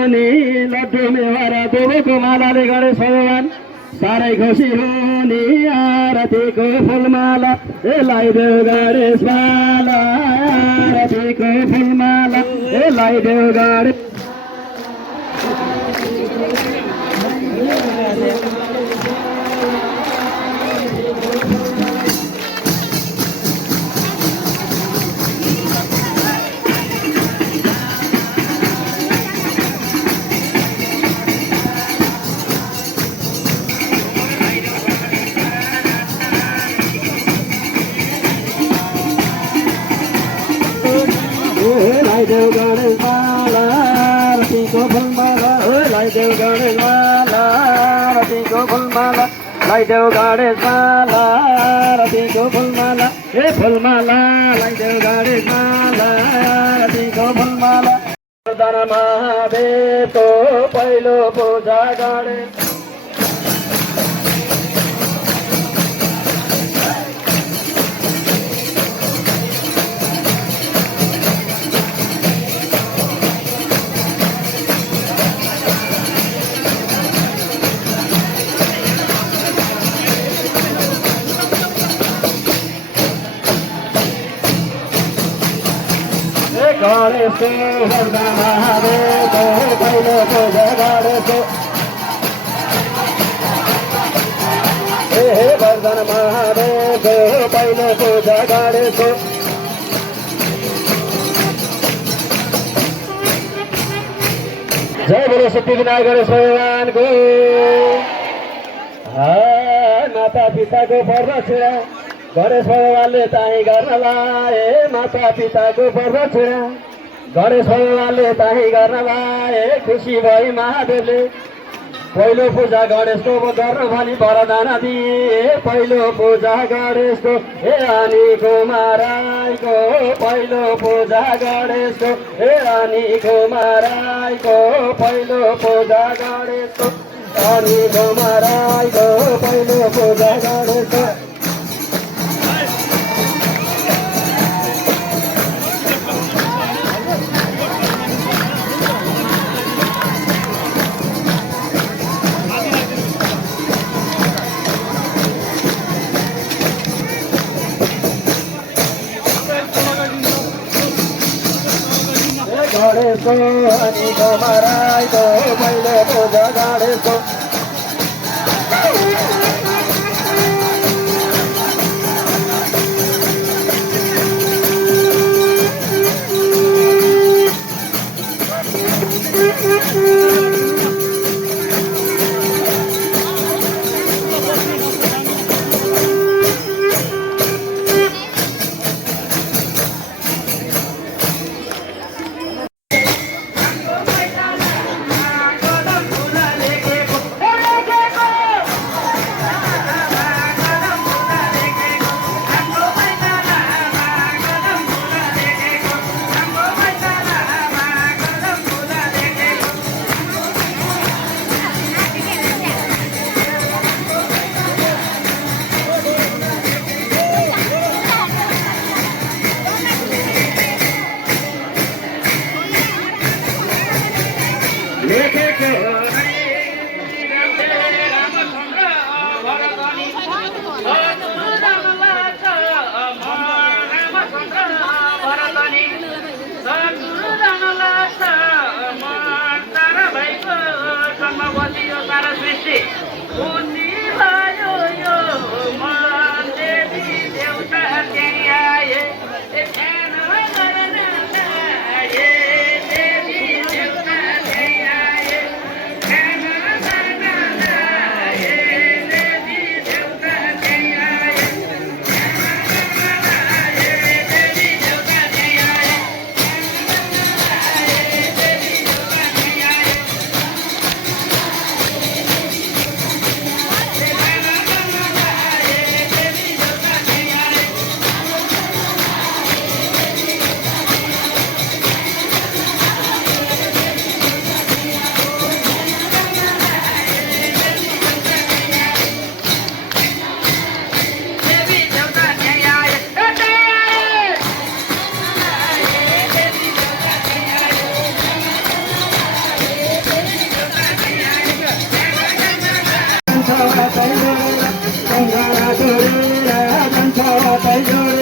हुने लड्डु मेवारा दुबोको मालाले गणेश भगवान साह्रै खुसी हुने आरतीको फुलमाला ए लगाइदेऊ गणेश माला आरतीको फुलमाला ए लगाइदेऊ गणेश लगाइदेऊ गणेश माला आरतीको फुलमाला लगाइदेऊ गणेश माला आरतीको फुलमाला लगाइदेऊ गणेश माला आरतीको फुलमाला ए फुलमाला लगाइदेऊ गणेश माला आरतीको फुलमाला महादेवको पहिलो पूजा गणेश गणेशको वरदान महादेवको पहिलो पूजा गणेशको हे वरदान महादेवको पहिलो पूजा गणेशको जय बोलो सिद्धिविनायक गणेश भगवानको माता पिताको प्रदक्षिणा गणेश भगवानले चाहिँ गर्नलाई माता पिताको प्रदक्षिणा गणेश भगवानले चाहिँ गर्नलाई खुसी भई महादेवले पहिलो पूजा गणेशको गर्न भनी वरदान दिए पहिलो पूजा गणेशको हे रानीको महाराजको पहिलो पूजा गणेशको हे रानीको महाराजको पहिलो पूजा गणेशको रानीको महाराजको पहिलो पूजा गणेशको गणेशको रानीको महाराजको पहिलो पूजा गणेशको जोड़े